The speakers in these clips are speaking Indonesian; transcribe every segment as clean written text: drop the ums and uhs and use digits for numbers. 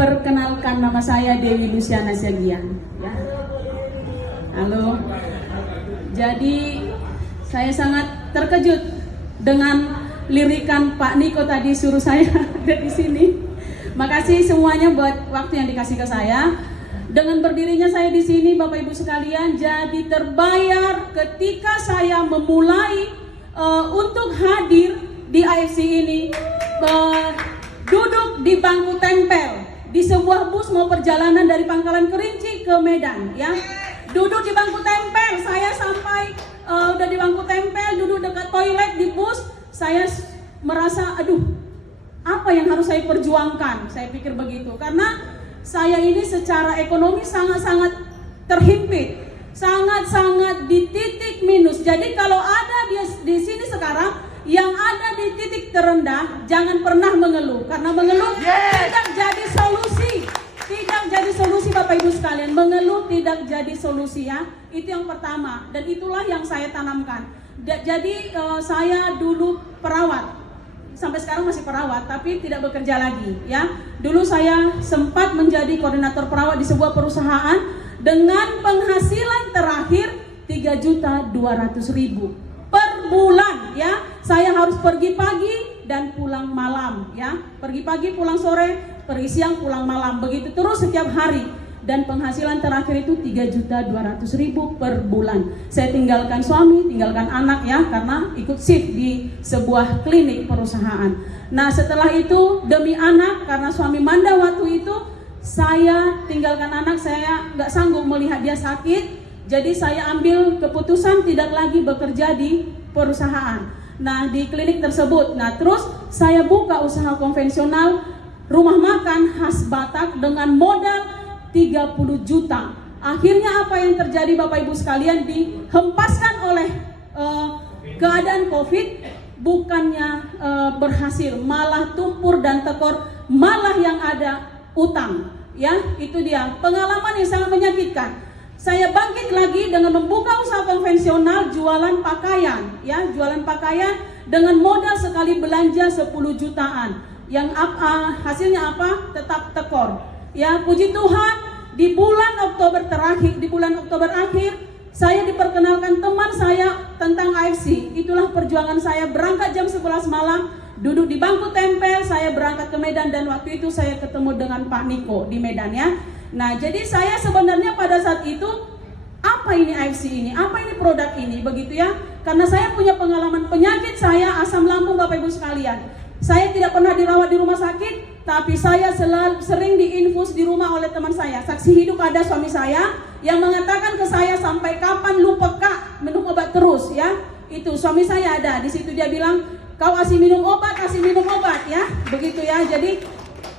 Perkenalkan, nama saya Dewi Luciana Siagian. Ya. Halo. Jadi saya sangat terkejut dengan lirikan Pak Niko tadi suruh saya ada di sini. Makasih semuanya buat waktu yang dikasih ke saya. Dengan berdirinya saya di sini, Bapak Ibu sekalian, jadi terbayar ketika saya memulai untuk hadir di AFC ini, duduk di bangku tempel di sebuah bus mau perjalanan dari Pangkalan Kerinci ke Medan, ya. Duduk di bangku tempel, saya sampai udah di bangku tempel, duduk dekat toilet di bus, saya merasa aduh, apa yang harus saya perjuangkan? Saya pikir begitu, karena saya ini secara ekonomi sangat-sangat terhimpit, sangat-sangat di titik minus. Jadi kalau ada di sini sekarang yang ada di titik terendah, jangan pernah mengeluh, karena mengeluh tidak jadi solusi. Tidak jadi solusi, Bapak Ibu sekalian. Mengeluh tidak jadi solusi, ya. Itu yang pertama, dan itulah yang saya tanamkan. Jadi saya dulu perawat, sampai sekarang masih perawat, tapi tidak bekerja lagi, ya. Dulu saya sempat menjadi koordinator perawat di sebuah perusahaan dengan penghasilan terakhir 3.200.000 per bulan, ya. Saya harus pergi pagi dan pulang malam, ya. Pergi pagi, pulang sore, pergi siang, pulang malam, begitu terus setiap hari. Dan penghasilan terakhir itu 3.200.000 per bulan. Saya tinggalkan suami, tinggalkan anak, ya, karena ikut shift di sebuah klinik perusahaan. Nah, setelah itu demi anak, karena suami manda waktu itu, saya tinggalkan anak. Saya nggak sanggup melihat dia sakit, jadi saya ambil keputusan tidak lagi bekerja di perusahaan. Nah, di klinik tersebut. Nah, terus saya buka usaha konvensional rumah makan khas Batak dengan modal 30 juta. Akhirnya apa yang terjadi, Bapak Ibu sekalian, dihempaskan oleh keadaan Covid, bukannya berhasil, malah tumpur dan tekor, malah yang ada utang, ya. Itu dia pengalaman yang sangat menyakitkan. Saya bangkit lagi dengan membuka usaha konvensional jualan pakaian, ya, jualan pakaian dengan modal sekali belanja 10 jutaan. Yang hasilnya apa? Tetap tekor. Ya, puji Tuhan, di bulan Oktober akhir, saya diperkenalkan teman saya tentang AFC. Itulah perjuangan saya, berangkat jam 11 malam, duduk di bangku tempel, saya berangkat ke Medan, dan waktu itu saya ketemu dengan Pak Niko di Medan, ya. Nah, jadi saya sebenarnya pada saat itu, apa ini AFC ini? Apa ini produk ini? Begitu, ya. Karena saya punya pengalaman penyakit saya, asam lambung, Bapak Ibu sekalian. Saya tidak pernah dirawat di rumah sakit, tapi saya sering diinfus di rumah oleh teman saya. Saksi hidup ada suami saya yang mengatakan ke saya, sampai kapan lu peka minum obat terus, ya. Itu suami saya ada di situ, dia bilang, kau kasih minum obat, ya. Begitu, ya. Jadi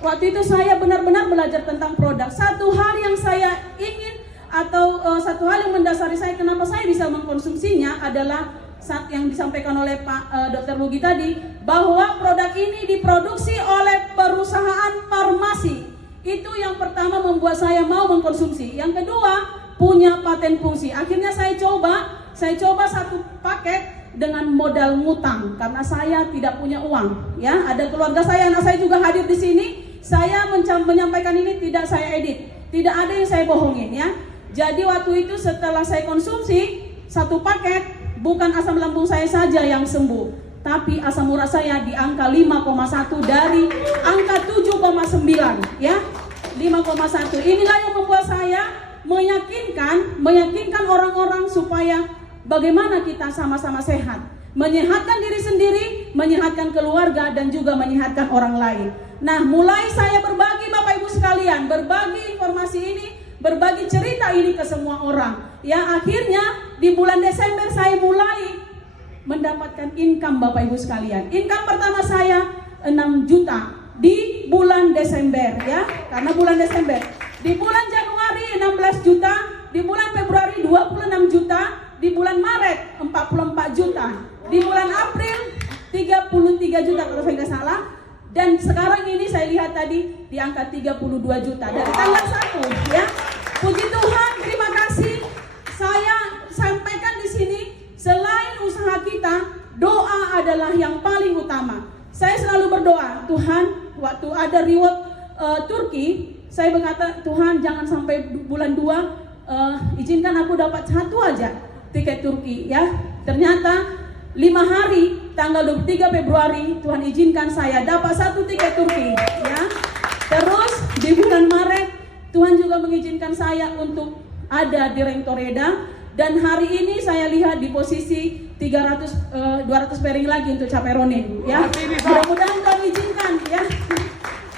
waktu itu saya benar-benar belajar tentang produk. Satu hal yang saya ingin, atau satu hal yang mendasari saya kenapa saya bisa mengkonsumsinya adalah saat yang disampaikan oleh Pak Dr. Lugi tadi, bahwa produk ini diproduksi oleh perusahaan farmasi. Itu yang pertama membuat saya mau mengkonsumsi. Yang kedua, punya paten fungsi. Akhirnya saya coba satu paket dengan modal ngutang, karena saya tidak punya uang, ya. Ada keluarga saya, anak saya juga hadir di sini. Saya menyampaikan ini tidak saya edit, tidak ada yang saya bohongin, ya. Jadi waktu itu setelah saya konsumsi satu paket, bukan asam lambung saya saja yang sembuh, tapi asam urat saya di angka 5,1 dari angka 7,9, ya. 5,1. Inilah yang membuat saya meyakinkan orang-orang supaya bagaimana kita sama-sama sehat, menyehatkan diri sendiri, menyehatkan keluarga, dan juga menyehatkan orang lain. Nah, mulai saya berbagi, Bapak Ibu sekalian, berbagi informasi ini, berbagi cerita ini ke semua orang. Ya, akhirnya di bulan Desember saya mulai mendapatkan income, Bapak Ibu sekalian. Income pertama saya 6 juta di bulan Desember, ya. Karena bulan Desember. Di bulan Januari 16 juta, di bulan Februari 26 juta, di bulan Maret 44 juta, di bulan April 33 juta kalau saya nggak salah. Dan sekarang ini saya lihat tadi di angka 32 juta dari tanggal 1, ya. Puji Tuhan, terima kasih. Saya sampaikan di sini, selain usaha kita, doa adalah yang paling utama. Saya selalu berdoa, Tuhan, waktu ada reward Turki, saya berkata, Tuhan jangan sampai bulan 2, izinkan aku dapat 1 aja tiket Turki ya. Ternyata 5 hari, tanggal 23 Februari, Tuhan izinkan saya dapat 1 tiket Turki ya. Terus di bulan Maret, Tuhan juga mengizinkan saya untuk ada di Rentoreda. Dan hari ini saya lihat di posisi 200 pairing lagi untuk capai Ronin ya. Mudah-mudahan Tuhan izinkan ya.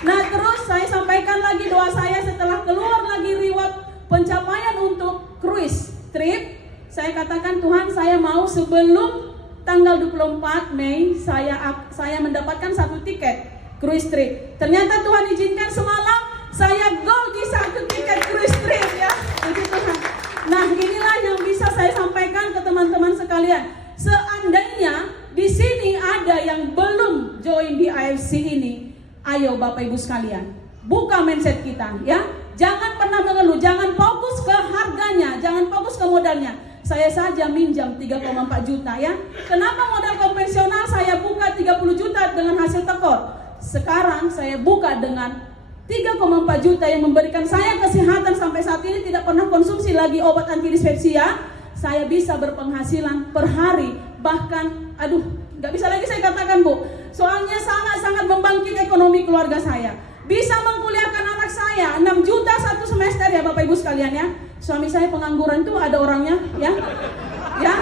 Nah terus saya sampaikan lagi doa saya setelah keluar lagi reward pencapaian untuk cruise trip. Saya katakan, Tuhan saya mau sebelum tanggal 24 Mei saya mendapatkan 1 tiket cruise trip. Ternyata Tuhan izinkan semalam saya goal di 1 tiket cruise trip ya. Puji Tuhan. Nah inilah yang bisa saya sampaikan ke teman-teman sekalian. Seandainya di sini ada yang belum join di IFC ini, ayo Bapak Ibu sekalian, buka mindset kita ya. Jangan pernah mengeluh, jangan fokus ke harganya, jangan fokus ke modalnya. Saya saja minjam 3,4 juta ya. Kenapa modal konvensional saya buka 30 juta dengan hasil tekor? Sekarang saya buka dengan 3,4 juta yang memberikan saya kesehatan sampai saat ini, tidak pernah konsumsi lagi obat anti dispepsia. Saya bisa berpenghasilan per hari, bahkan nggak bisa lagi saya katakan Bu, soalnya sangat-sangat membangkit ekonomi keluarga saya. Bisa mengkuliahkan anak saya 6 juta 1 semester ya Bapak Ibu sekalian ya. Suami saya pengangguran tuh ada orangnya ya. Ya.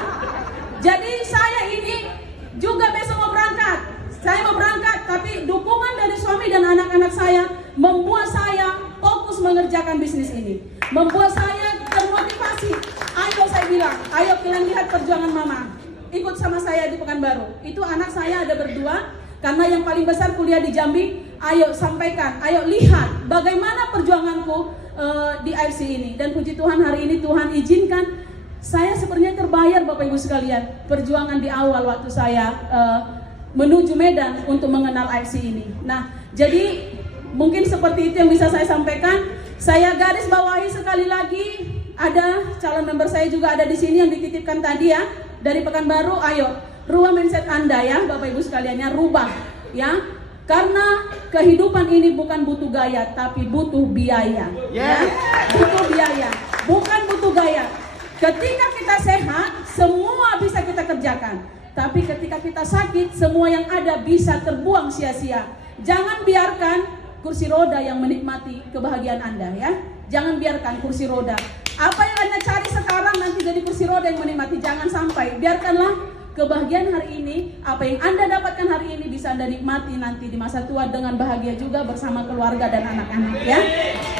Jadi saya ini juga besok mau berangkat. Saya mau berangkat, tapi dukungan dari suami dan anak-anak saya membuat saya fokus mengerjakan bisnis ini. Membuat saya termotivasi. Ayo saya bilang, ayo kalian lihat perjuangan mama. Ikut sama saya di Pekanbaru. Itu anak saya ada berdua, karena yang paling besar kuliah di Jambi. Ayo sampaikan, ayo lihat bagaimana perjuanganku di IFC ini. Dan puji Tuhan hari ini Tuhan izinkan saya sepertinya terbayar Bapak Ibu sekalian. Perjuangan di awal waktu saya menuju Medan untuk mengenal IFC ini. Nah jadi mungkin seperti itu yang bisa saya sampaikan. Saya garis bawahi sekali lagi, ada calon member saya juga ada di sini yang dititipkan tadi ya dari Pekanbaru. Ayo rubah mindset Anda ya Bapak Ibu sekalian ya, rubah ya. Karena kehidupan ini bukan butuh gaya, tapi butuh biaya. Ya. Butuh biaya, bukan butuh gaya. Ketika kita sehat, semua bisa kita kerjakan. Tapi ketika kita sakit, semua yang ada bisa terbuang sia-sia. Jangan biarkan kursi roda yang menikmati kebahagiaan Anda ya. Jangan biarkan kursi roda. Apa yang Anda cari sekarang nanti jadi kursi roda yang menikmati. Jangan sampai. Biarkanlah kebahagiaan hari ini, apa yang Anda dapatkan hari ini bisa Anda nikmati nanti di masa tua dengan bahagia juga bersama keluarga dan anak-anak ya.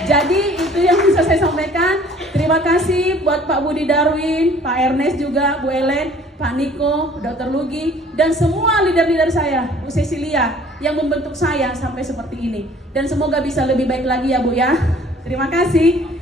Jadi itu yang bisa saya sampaikan. Terima kasih buat Pak Budi Darwin, Pak Ernest juga, Bu Ellen, Pak Niko, Dr. Lugi, dan semua leader-leader saya, Bu Cecilia yang membentuk saya sampai seperti ini. Dan semoga bisa lebih baik lagi ya Bu ya. Terima kasih.